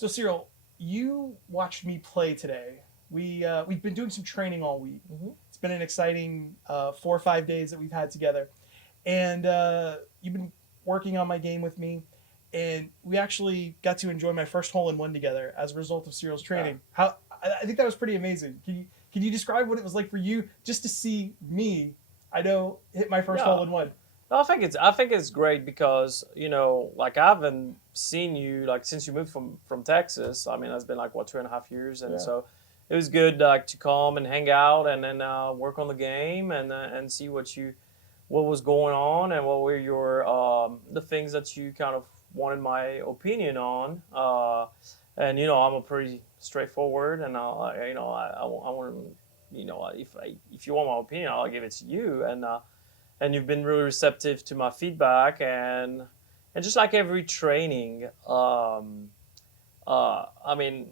So Cyril, you watched me play today. We've been doing some training all week. Hmm. It's been an exciting 4 or 5 days that we've had together, and you've been working on my game with me, and we actually got to enjoy my first hole in one together as a result of Cyril's Yeah. training. How I think that was pretty amazing. Can you describe what it was like for you just to see me? I know hit my first Yeah. hole in one. I think it's great because like I haven't seen you like since you moved from Texas. I mean, it's been like what 2.5 years, and Yeah, so it was good like to come and hang out and then work on the game and see what was going on and what were your the things that you kind of wanted my opinion on. And I'm a pretty straightforward, and I want if you want my opinion, I'll give it to you, and you've been really receptive to my feedback and just like every training, I mean,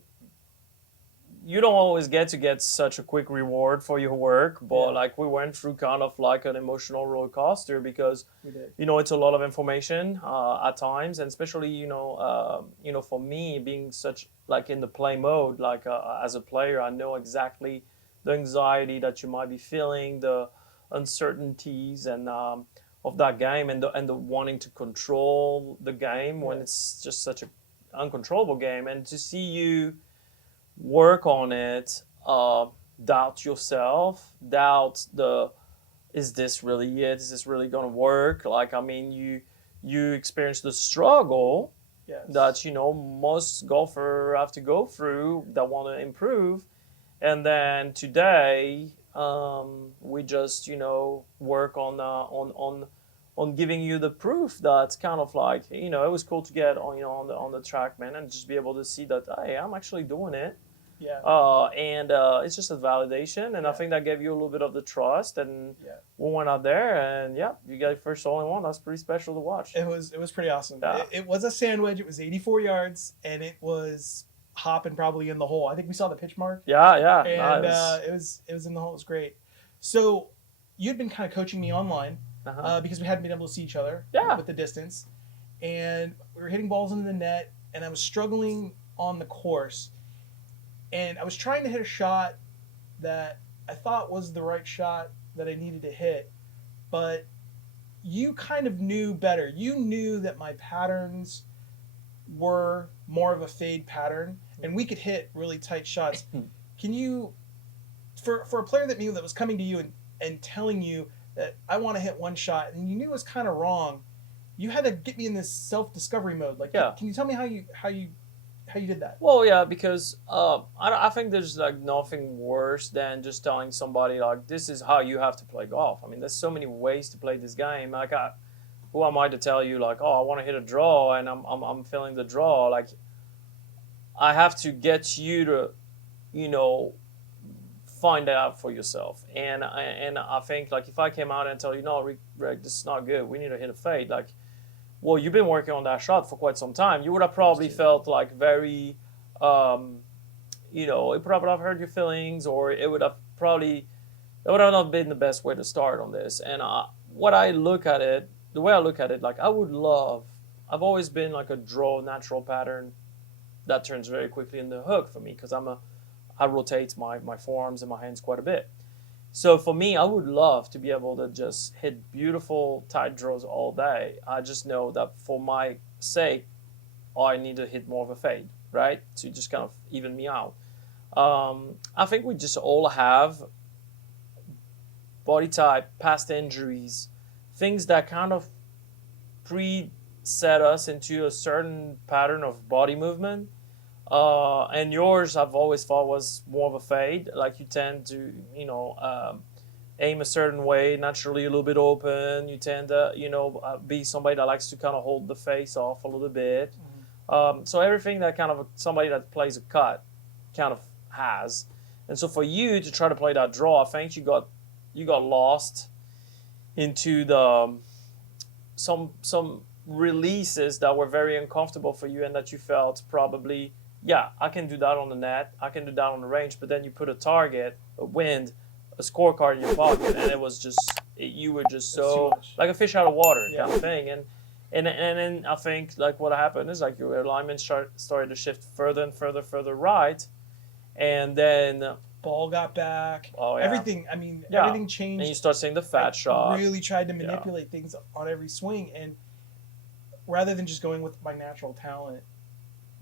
you don't always get such a quick reward for your work, yeah, but like we went through kind of like an emotional roller coaster because we did. it's a lot of information at times, and especially for me being such like in the play mode, like as a player, I know exactly the anxiety that you might be feeling, the uncertainties and of that game, and the wanting to control the game when Yeah, it's just such a uncontrollable game, and to see you work on it, doubt yourself, doubt the is this really it? Is this really gonna work? Like, I mean, you experience the struggle yes, that most golfer have to go through that want to improve, and then today we just work on giving you the proof that's kind of like it was cool to get on the track, man, and just be able to see that hey, I'm actually doing it, yeah, and it's just a validation, and I yeah, think that gave you a little bit of the trust, and yeah. we went out there, and yeah, you got your first hole in one. That's pretty special to watch. It was pretty awesome. Yeah, It was a sandwich. It was 84 yards, and it was hopping probably in the hole. I think we saw the pitch mark, yeah, yeah. and Nice. it was in the hole. It was great. So you'd been kind of coaching me online Uh-huh. because we hadn't been able to see each other Yeah. with the distance, and we were hitting balls into the net, and I was struggling on the course, and I was trying to hit a shot that I thought was the right shot that I needed to hit, but you kind of knew better. You knew that my patterns were more of a fade pattern, and we could hit really tight shots. Can you, for a player that knew that was coming to you and telling you that I want to hit one shot, and you knew it was kind of wrong, you had to get me in this self discovery mode. Like, Yeah. can you tell me how you did that? Well, yeah, because I think there's like nothing worse than just telling somebody like this is how you have to play golf. I mean, there's so many ways to play this game. Like, who am I to tell you like, oh, I want to hit a draw and I'm feeling the draw. Like, I have to get you to, you know, find out for yourself. And I think like if I came out and tell you, no, Rick, this is not good. We need to hit a fade. Like, well, you've been working on that shot for quite some time. You would have probably felt like very, um, it probably have hurt your feelings, or it would have probably, that would have not been the best way to start on this. And what I look at it, the way I look at it, like I would love, I've always been like a draw natural pattern that turns very quickly in the hook for me because I rotate my forearms and my hands quite a bit. So for me, I would love to be able to just hit beautiful tight draws all day. I just know that for my sake, I need to hit more of a fade, right? To just kind of even me out. I think we just all have body type, past injuries, things that kind of preset us into a certain pattern of body movement. And yours, I've always thought was more of a fade. Like you tend to, aim a certain way, naturally a little bit open. You tend to, be somebody that likes to kind of hold the face off a little bit. Mhm. So everything that kind of somebody that plays a cut kind of has. And so for you to try to play that draw, I think you got lost into the some releases that were very uncomfortable for you, and that you felt probably, yeah, I can do that on the net, I can do that on the range, but then you put a target, a wind, a scorecard in your pocket, and it was just you were just It's too so much. like a fish out of water kind Yeah, of thing. And then I think like what happened is like your alignment started to shift further and further right, and then Ball got back. oh yeah, Everything. I mean, yeah, everything and changed. you start seeing the fat shot. Really tried to Yeah, manipulate things on every swing, and rather than just going with my natural talent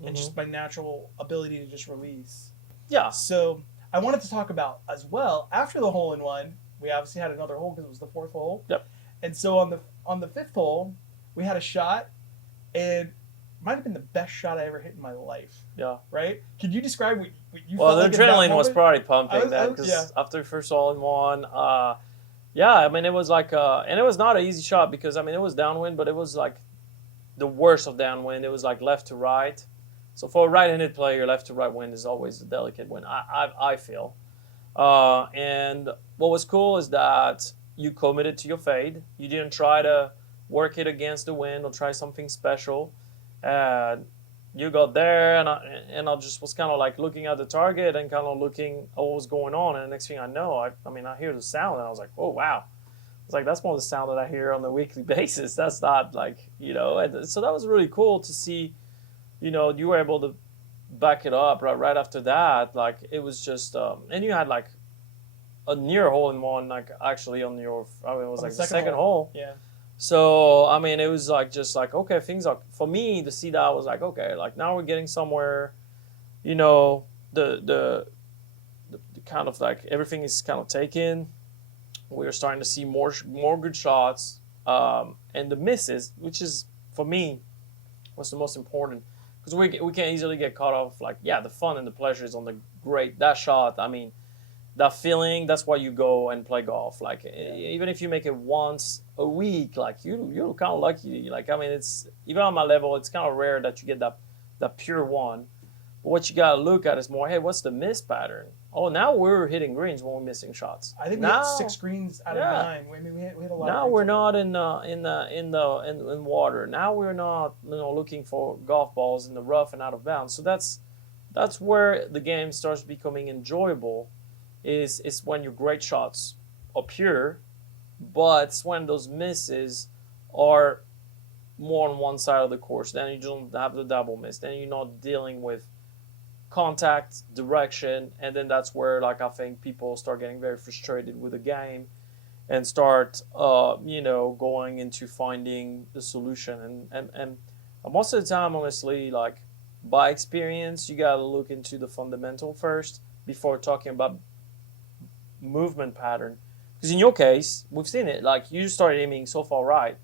and just my natural ability to just release. yeah, So I wanted to talk about as well after the hole in one. We obviously had another hole because it was the fourth hole. Yep. And so on the fifth hole, we had a shot, and it might have been the best shot I ever hit in my life. yeah. Right? Could you describe what you Well, felt the like at that adrenaline was moment? probably pumping then yeah. because after the first all in one, yeah, I mean it was like, and it was not an easy shot because I mean it was downwind, but it was like the worst of downwind. It was like left to right. So for a right-handed player, left to right wind is always a delicate wind. I feel. And what was cool is that you committed to your fade. You didn't try to work it against the wind or try something special. And you got there, and I just was kind of like looking at the target and kind of looking at what was going on. And the next thing I know, I mean, I hear the sound, and I was like, oh, wow. It's like, that's more the sound that I hear on a weekly basis. That's not like, and so that was really cool to see, you were able to back it up right after that. Like, it was just, and you had like a near hole in one, like actually on your, I mean, it was On like the the second second hole. Yeah. So, I mean, it was like, just like, okay, things are, for me, to see that, I was like, okay, like now we're getting somewhere, the kind of like everything is kind of taken. We're starting to see more good shots, and the misses, which is for me what's the most important, because we can easily get caught off like, yeah, the fun and the pleasure is on the great that shot. I mean, that feeling, that's why you go and play golf. Like even if you make it once a week, like you're kind of lucky. Like I mean, it's even on my level, it's kind of rare that you get that pure one. But what you gotta look at is more, hey, what's the miss pattern? Oh, now we're hitting greens when we're missing shots. I think now, we hit 6 greens out of 9. I mean, we hit a lot. Now of we're greens not in water. Now we're not looking for golf balls in the rough and out of bounds. So that's where the game starts becoming enjoyable. Is when your great shots are pure, but it's when those misses are more on one side of the course. Then you don't have the double miss. Then you're not dealing with contact, direction, and then that's where like I think people start getting very frustrated with the game and start going into finding the solution. And most of the time, honestly, like by experience, you gotta look into the fundamental first before talking about movement pattern. Because in your case, we've seen it. Like you started aiming so far right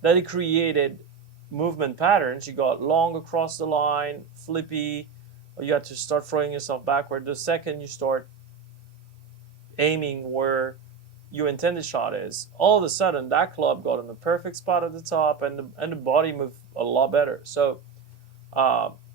that it created movement patterns. You got long across the line, flippy. You had to start throwing yourself backward. The second you start aiming where your intended shot is, all of a sudden that club got in the perfect spot at the top, and the body moved a lot better. So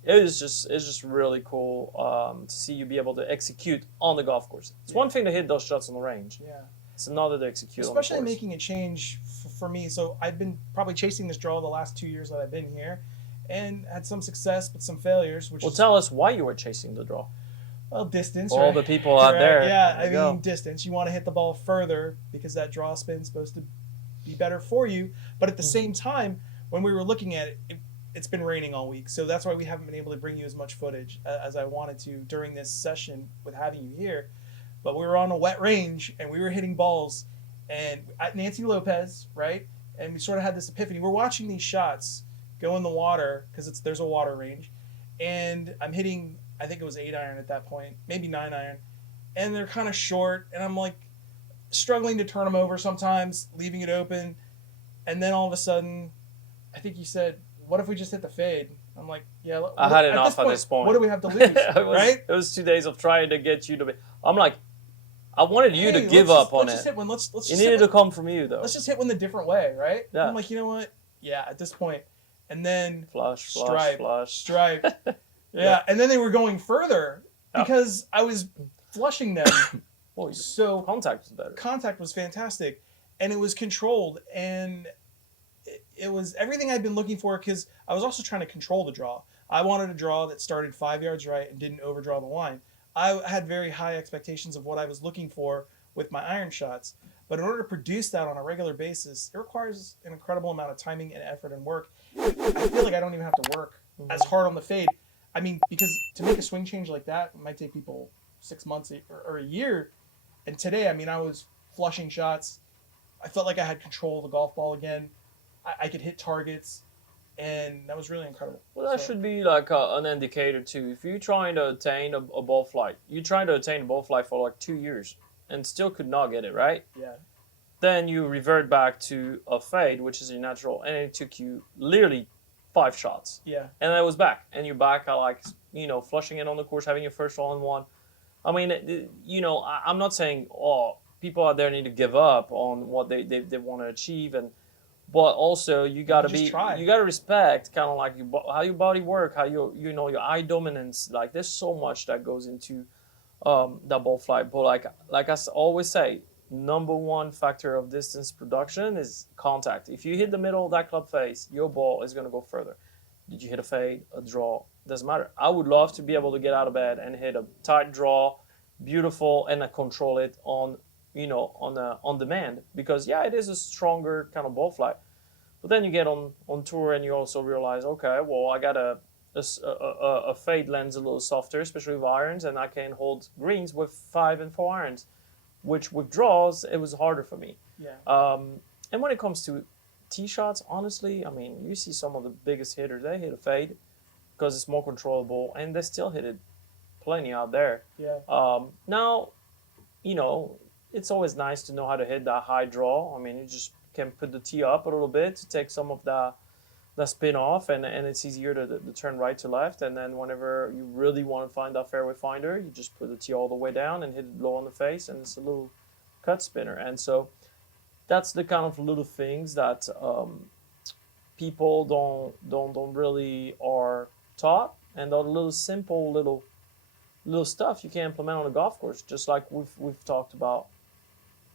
it's just really cool to see you be able to execute on the golf course. It's one thing to hit those shots on the range. Yeah. It's another to execute Especially on the course. making a change for me. So I've been probably chasing this draw the last 2 years that I've been here, and had some success but some failures. Well, tell us why you were chasing the draw. Well, distance. All the people out there. Yeah, I mean, distance. You want to hit the ball further because that draw spin's supposed to be better for you. But at the same time, when we were looking at it, it's been raining all week. So that's why we haven't been able to bring you as much footage as I wanted to during this session with having you here. But we were on a wet range, and we were hitting balls. And at Nancy Lopez, right? And we sort of had this epiphany. We're watching these shots go in the water because there's a water range. And I'm hitting, I think it was 8-iron at that point, maybe 9-iron. And they're kind of short. And I'm like struggling to turn them over sometimes, leaving it open. And then all of a sudden, I think you said, what if we just hit the fade? I'm like, yeah. I had enough at this point. What do we have to lose, right? It was 2 days of trying to get you to be. I'm like, I wanted you to give up on it. Let's just hit one. Let's it needed to come from you, though. Let's just hit one the different way, right? Yeah. And I'm like, you know what? Yeah, at this point. And then flush. Stripe. Yeah, and then they were going further because I was flushing them. Well, so contact was better. Contact was fantastic, and it was controlled, and it was everything I'd been looking for because I was also trying to control the draw. I wanted a draw that started 5 yards right and didn't overdraw the line. I had very high expectations of what I was looking for with my iron shots. But in order to produce that on a regular basis, it requires an incredible amount of timing and effort and work. I feel like I don't even have to work as hard on the fade. I mean, because to make a swing change like that, it might take people 6 months or a year. And today, I mean, I was flushing shots. I felt like I had control of the golf ball again. I could hit targets, and that was really incredible. Well, that should be like an indicator too. If you're trying to attain a ball flight, you're trying to attain a ball flight for like 2 years and still could not get it right. Yeah. Then you revert back to a fade, which is your natural, and it took you literally 5 shots. Yeah. And then it was back, and you're back at like flushing it on the course, having your first all-in-one. I mean, I'm not saying people out there need to give up on what they want to achieve, but also you gotta respect kind of like how your body work, how your eye dominance. Like there's so much that goes into that ball flight. But like I always say, number one factor of distance production is contact. If you hit the middle of that club face, your ball is gonna go further. Did you hit a fade, a draw? Doesn't matter. I would love to be able to get out of bed and hit a tight draw, beautiful, and control it on demand, because it is a stronger kind of ball flight. But then you get on tour and you also realize, okay, well, I got a fade lens a little softer, especially with irons, and I can hold greens with 5 and 4 irons, which with draws it was harder for me. Yeah. And when it comes to tee shots, honestly, I mean, you see some of the biggest hitters, they hit a fade because it's more controllable, and they still hit it plenty out there. Yeah. Now, it's always nice to know how to hit that high draw. I mean, you just can put the tee up a little bit to take some of the spin off, and it's easier to turn right to left. And then whenever you really want to find that fairway finder, you just put the tee all the way down and hit it low on the face, and it's a little cut spinner. And so that's the kind of little things that people don't really are taught, and the little simple little stuff you can implement on a golf course, just like we've talked about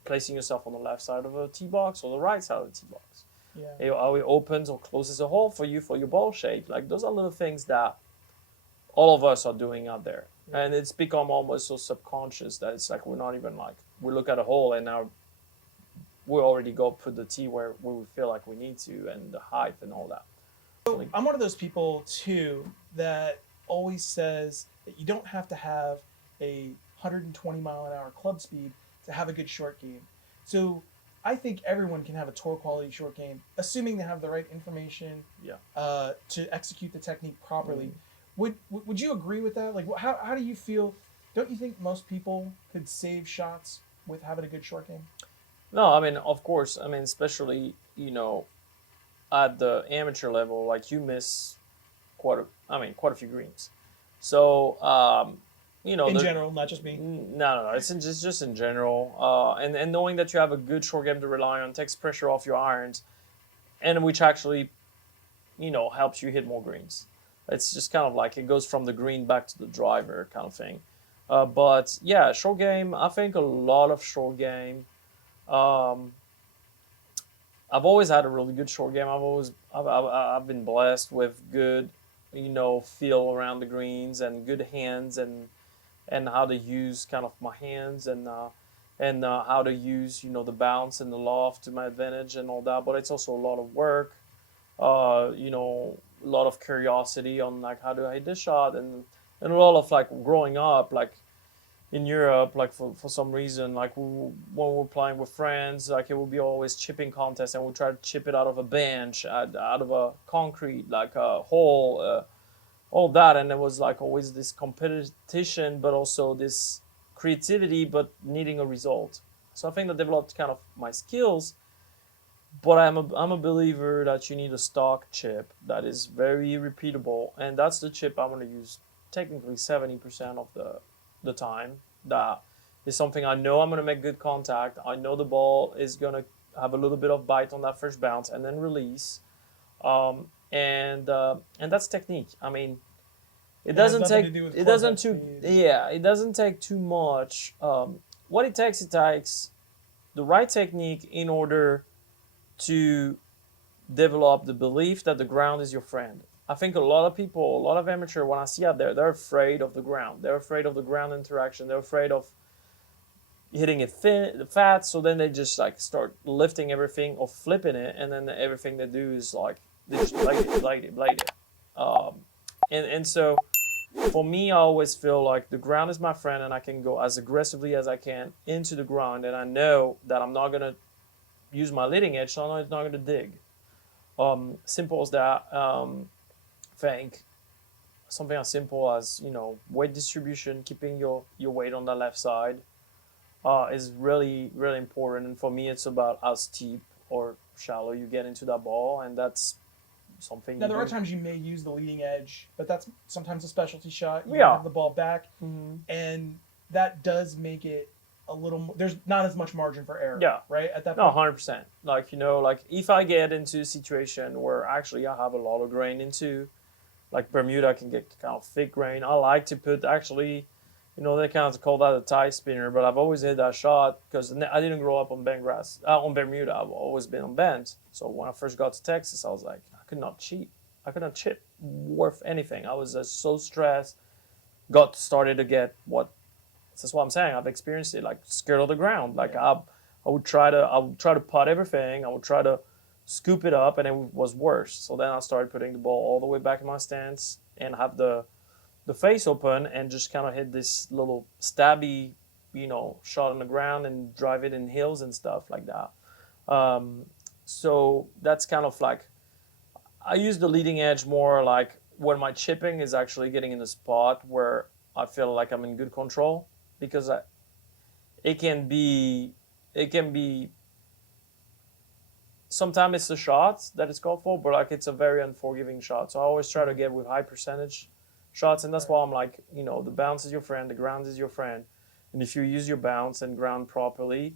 placing yourself on the left side of a tee box or the right side of the tee box. Yeah. How it opens or closes a hole for you for your ball shape. Like those are little things that all of us are doing out there. Yeah. And it's become almost so subconscious that it's like we're not even like, we look at a hole and now we already go put the tee where we feel like we need to, and the height and all that. So I'm one of those people too that always says that you don't have to have a 120 mile an hour club speed to have a good short game. So I think everyone can have a tour quality short game, assuming they have the right information to execute the technique properly. Would you agree with that? Like, how do you feel? Don't you think most people could save shots with having a good short game? No, I mean, of course. I mean, especially, at the amateur level, like you miss quite a few greens. So, in general, not just me. No. It's just in general. And knowing that you have a good short game to rely on takes pressure off your irons, and which actually, helps you hit more greens. It's just kind of like it goes from the green back to the driver kind of thing. But yeah, short game. I think a lot of short game. I've always had a really good short game. I've been blessed with good, feel around the greens and good hands and how to use kind of my hands and how to use the bounce and the loft to my advantage and all that. But it's also a lot of work, a lot of curiosity on like how do I hit this shot, and a lot of like growing up like in Europe, like for some reason, like when we're playing with friends, like it would be always chipping contest, and we'll try to chip it out of a bench, out of a concrete, like a hole, all that. And it was like always this competition, but also this creativity, but needing a result. So I think that developed kind of my skills, but I'm a believer that you need a stock chip that is very repeatable, and that's the chip I'm going to use technically 70% of the time. That is something I know I'm going to make good contact. I know the ball is going to have a little bit of bite on that first bounce and then release, and that's technique. I mean, it doesn't take too much. What it takes the right technique in order to develop the belief that the ground is your friend. I think a lot of people, a lot of amateur, when I see out there, they're afraid of the ground. They're afraid of the ground interaction. They're afraid of, hitting it thin, fat. So then they just like start lifting everything or flipping it, and then everything they do is like they just blade it. Um, and so for me, I always feel like the ground is my friend, and I can go as aggressively as I can into the ground, and I know that I'm not gonna use my leading edge, so I know it's not gonna dig. Simple as that. Think something as simple as weight distribution, keeping your weight on the left side, is really really important. And for me, it's about how steep or shallow you get into that ball, and that's something. Now there are times you may use the leading edge, but that's sometimes a specialty shot. You Yeah. have the ball back, and that does make it a little. There's not as much margin for error. Yeah. Right at that No, point. 100%. Like if I get into a situation where actually I have a lot of grain into, like Bermuda, I can get kind of thick grain. I like to put actually, they kind of call that a tie spinner, but I've always hit that shot because I didn't grow up on bent grass, on Bermuda. I've always been on bent. So when I first got to Texas, I was like, I could not cheat. I could not chip worth anything. I was just so stressed. Started to get what. That's what I'm saying. I've experienced it, like scared of the ground. Like I would try to putt everything. I would try to scoop it up, and it was worse. So then I started putting the ball all the way back in my stance and have the face open and just kind of hit this little stabby, shot on the ground and drive it in hills and stuff like that. So that's kind of like I use the leading edge more like when my chipping is actually getting in the spot where I feel like I'm in good control, because it can be sometimes it's the shots that it's called for, but like it's a very unforgiving shot. So I always try to get with high percentage shots, and that's why I'm like, the bounce is your friend, the ground is your friend, and if you use your bounce and ground properly,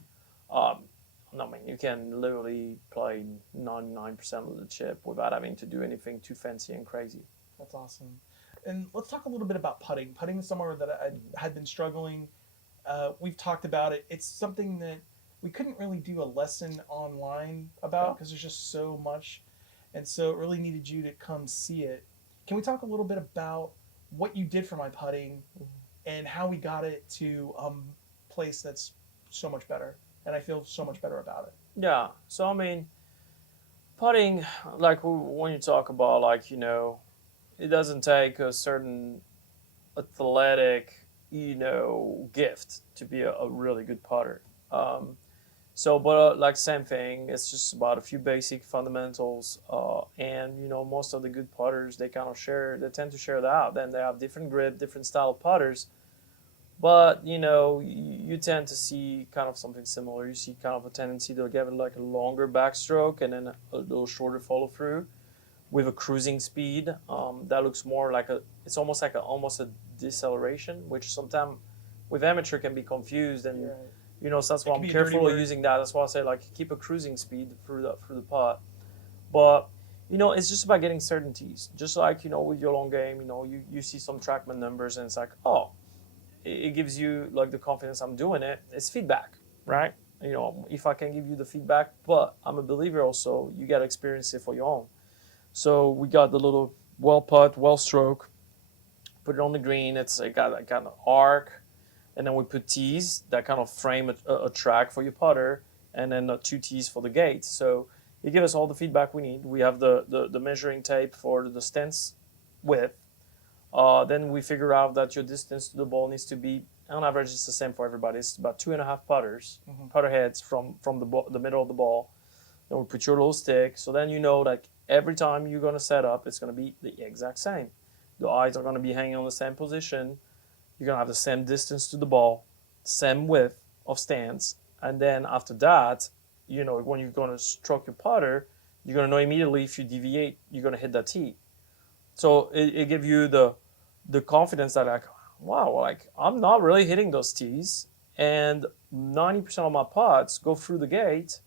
you can literally play 99% of the chip without having to do anything too fancy and crazy. That's awesome. And let's talk a little bit about putting. Putting is somewhere that I had been struggling. We've talked about it. It's something that we couldn't really do a lesson online about because there's just so much. And so it really needed you to come see it. Can we talk a little bit about what you did for my putting and how we got it to a place that's so much better? And I feel so much better about it. Yeah. So, putting, like when you talk about, it doesn't take a certain athletic, gift to be a really good putter. But same thing, it's just about a few basic fundamentals. And most of the good putters, they tend to share that out. Then they have different grip, different style of putters. But, you tend to see kind of something similar. You see kind of a tendency to give it like a longer backstroke and then a little shorter follow through with a cruising speed. That looks more like it's almost like almost a deceleration, which sometimes with amateur can be confused. And, so that's why I'm careful of using that. That's why I say keep a cruising speed through the putt. But, it's just about getting certainties. Just like, with your long game, you see some TrackMan numbers and it's like, oh, it gives you like the confidence I'm doing it. It's feedback, right? If I can give you the feedback, but I'm a believer also, you got to experience it for your own. So we got the little well putt, well stroke, put it on the green. It's got that kind of arc, and then we put tees that kind of frame a track for your putter, and then 2 tees for the gate. So it gives us all the feedback we need. We have the measuring tape for the stance width. Then we figure out that your distance to the ball needs to be, on average, it's the same for everybody. It's about 2.5 putter heads from the middle of the ball. Then we put your little stick. So then every time you're going to set up, it's going to be the exact same. The eyes are going to be hanging on the same position. You're going to have the same distance to the ball, same width of stance. And then after that, when you're going to stroke your putter, you're going to know immediately if you deviate, you're going to hit that tee. So it gives you the confidence that wow, I'm not really hitting those tees, and 90% of my putts go through the gate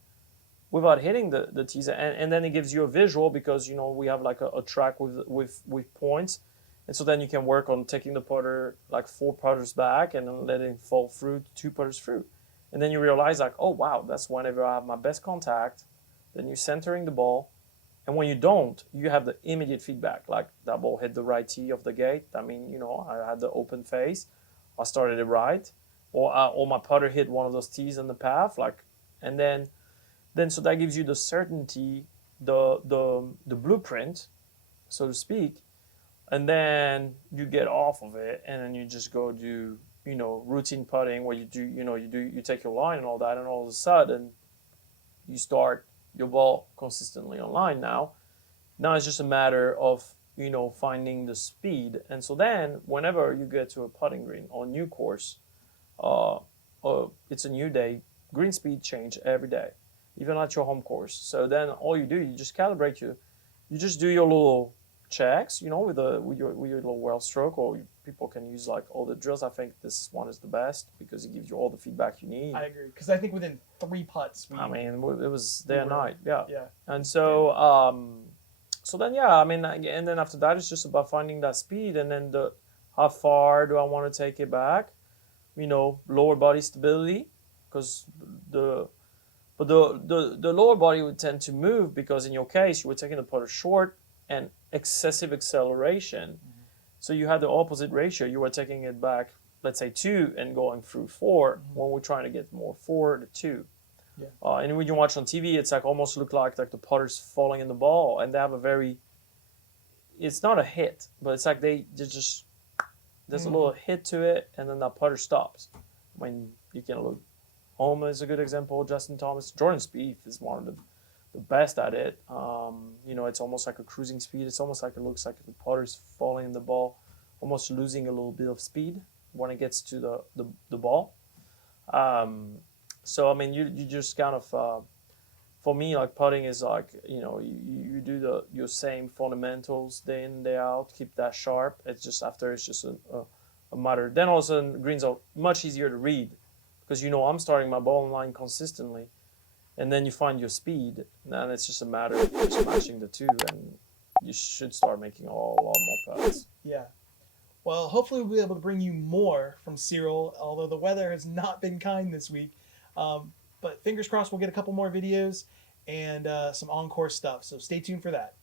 without hitting the tees, and then it gives you a visual because we have a track with points, and so then you can work on taking the putter 4 putters back and then letting it fall through 2 putters through, and then you realize oh wow, that's whenever I have my best contact. Then you're centering the ball. And when you don't, you have the immediate feedback, that ball hit the right tee of the gate. I had the open face. I started it right. or my putter hit one of those tees in the path, like, and then so that gives you the certainty, the blueprint, so to speak, and then you get off of it, and then you just go do, you know, routine putting where you do, you take your line and all that, and all of a sudden you start your ball consistently on line now. Now it's just a matter of, you know, finding the speed. And so then whenever you get to a putting green or a new course, it's a new day, green speed change every day, even at your home course. So then all you do, you just calibrate you just do your little checks, you know, with your little well stroke, or people can use like all the drills. I think this one is the best because it gives you all the feedback you need. I agree, because I think within 3 putts, I mean, it was day and night, yeah. Yeah. And so, so then, yeah, I mean, and then after that, it's just about finding that speed, and then how far do I want to take it back? You know, lower body stability, because the lower body would tend to move because in your case, you were taking the putter short and excessive acceleration. Mm-hmm. So you had the opposite ratio. You were taking it back, let's say 2 and going through 4, mm-hmm. when we're trying to get more 4 to 2. Yeah. And when you watch on TV, it's like almost look like the putter's falling in the ball, and they have a very, it's not a hit, but it's like they just, there's a little hit to it, and then that putter stops. When you can look, Home is a good example, Justin Thomas. Jordan Spieth is one of the best at it. You know, it's almost like a cruising speed. It's almost like it looks like the putter's falling in the ball, almost losing a little bit of speed when it gets to the ball. So, I mean, you just kind of, for me, like putting is like, you know, you do your same fundamentals day in, day out, keep that sharp. It's just after, it's just a matter. Then all of a sudden, greens are much easier to read because, you know, I'm starting my ball in line consistently. And then you find your speed, and then it's just a matter of just matching the two, and you should start making a lot more putts. Yeah. Well, hopefully we'll be able to bring you more from Cyril, although the weather has not been kind this week. But fingers crossed we'll get a couple more videos and some on-course stuff. So stay tuned for that.